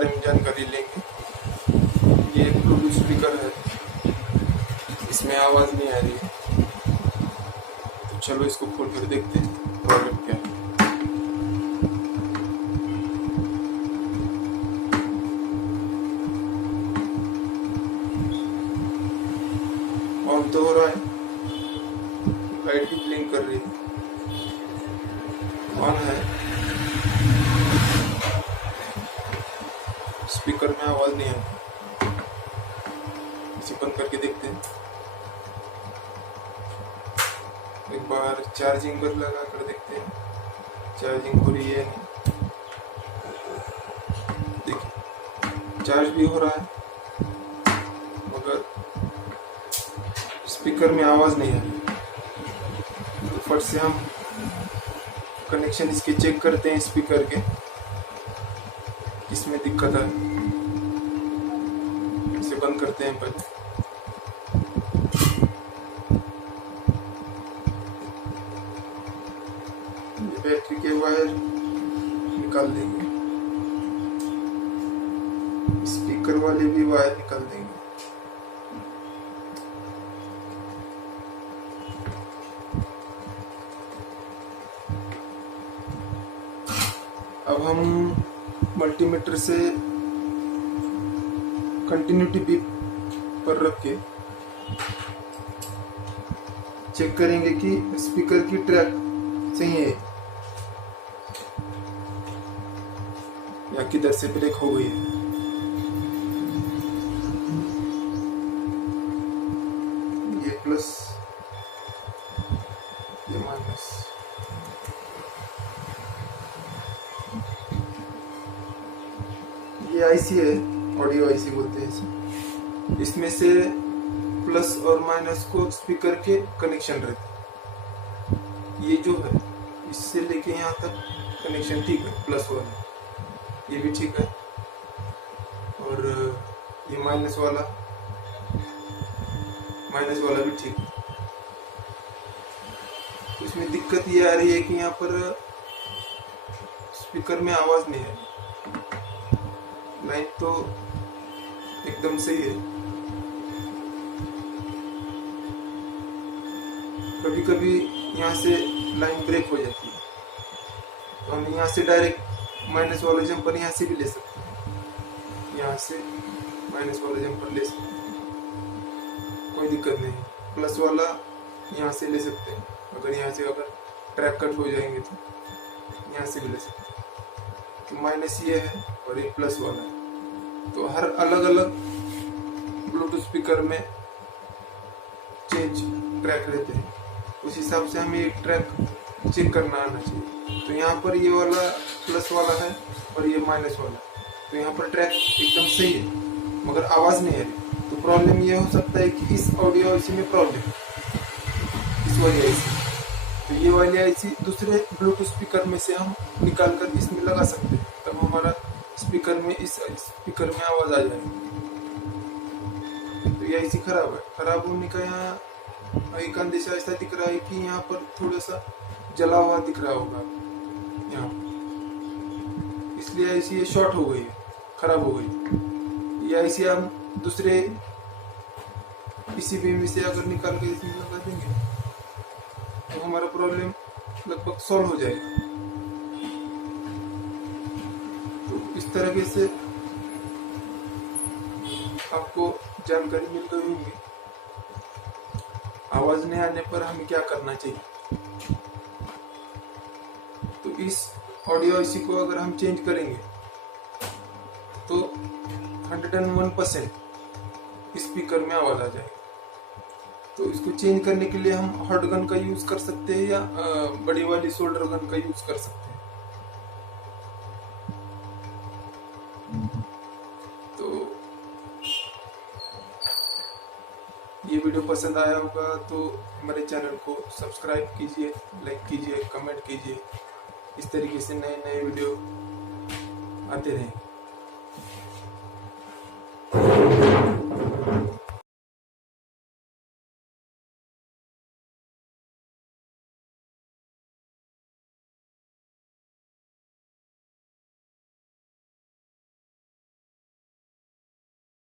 बारे में जानकारी लेंगे। ये एक ब्लूटूथ स्पीकर है, इसमें आवाज़ नहीं आ रही है। तो चलो इसको खोल कर देखते हैं प्रॉब्लम क्या है। ऑन तो हो रहा है, लाइट भी ब्लिंक कर रही है, ऑन है। स्पीकर में आवाज़ नहीं है, इसे बंद करके देखते हैं। एक बार चार्जिंग पर लगा कर देखते हैं, चार्जिंग हो रही है नहीं। देखिए चार्ज भी हो रहा है मगर स्पीकर में आवाज़ नहीं आ रही। तो फट से हम कनेक्शन इसके चेक करते हैं स्पीकर के, इसमें दिक्कत है। इसे बंद करते हैं पहले। बैटरी के वायर निकाल देंगे, स्पीकर वाले भी वायर निकाल देंगे। अब हम मल्टीमीटर से कंटिन्यूटी बीप पर रख के चेक करेंगे कि स्पीकर की ट्रैक सही है या किधर से ब्रेक हो गई है। ये प्लस, ये माइनस। ये आईसी है, ऑडियो आईसी बोलते हैं इसे। इसमें से प्लस और माइनस को स्पीकर के कनेक्शन रहते। ये जो है इससे लेके यहाँ तक कनेक्शन ठीक है, प्लस वाला ये भी ठीक है, और ये माइनस वाला भी ठीक है। इसमें दिक्कत ये आ रही है कि यहाँ पर स्पीकर में आवाज नहीं है। लाइन तो एकदम सही है, कभी कभी यहाँ से लाइन ब्रेक हो जाती है, तो हम यहाँ से डायरेक्ट माइनस वाला जंपर यहाँ से भी ले सकते हैं, यहाँ से माइनस वाला जंपर ले सकते हैं, कोई दिक्कत नहीं। प्लस वाला यहाँ से ले सकते हैं, अगर यहाँ से अगर ट्रैक कट हो जाएंगे तो यहाँ से भी ले सकते हैं। तो माइनस ये है और ये प्लस वाला है। तो हर अलग अलग ब्लूटूथ स्पीकर में चेंज ट्रैक रहते हैं, उस हिसाब से हमें एक ट्रैक चेक करना आना चाहिए। तो यहाँ पर ये वाला प्लस वाला है और ये माइनस वाला, तो यहाँ पर ट्रैक एकदम सही है मगर आवाज़ नहीं आ रही। तो प्रॉब्लम ये हो सकता है कि इस ऑडियो आईसी में प्रॉब्लम, इस वाली आईसी। तो ये वाली आईसी दूसरे ब्लूटूथ स्पीकर में से हम निकाल कर इसमें लगा सकते हैं, तब हमारा स्पीकर में इस स्पीकर में आवाज़ आ जाएगी। तो ये आईसी खराब है। खराब होने का यहाँ एक अंदेशा ऐसा दिख रहा है कि यहाँ पर थोड़ा सा जला हुआ दिख रहा होगा यहाँ, इसलिए आईसी ये शॉर्ट हो गई है, खराब हो गई। ये आईसी हम दूसरे पीसीबी में से अगर निकाल के इसमें लगा देंगे तो हमारा प्रॉब्लम लगभग सॉल्व हो जाएगा। तो इस तरीके से आपको जानकारी मिल गई होगी आवाज नहीं आने पर हमें क्या करना चाहिए। तो इस ऑडियो आईसी को अगर हम चेंज करेंगे तो 101% स्पीकर में आवाज आ जाएगी। तो इसको चेंज करने के लिए हम हॉट गन का यूज कर सकते हैं या बड़ी वाली सोल्डर गन का यूज कर सकते हैं। तो ये वीडियो पसंद आया होगा तो हमारे चैनल को सब्सक्राइब कीजिए, लाइक कीजिए, कमेंट कीजिए। इस तरीके से नए नए वीडियो आते रहेंगे।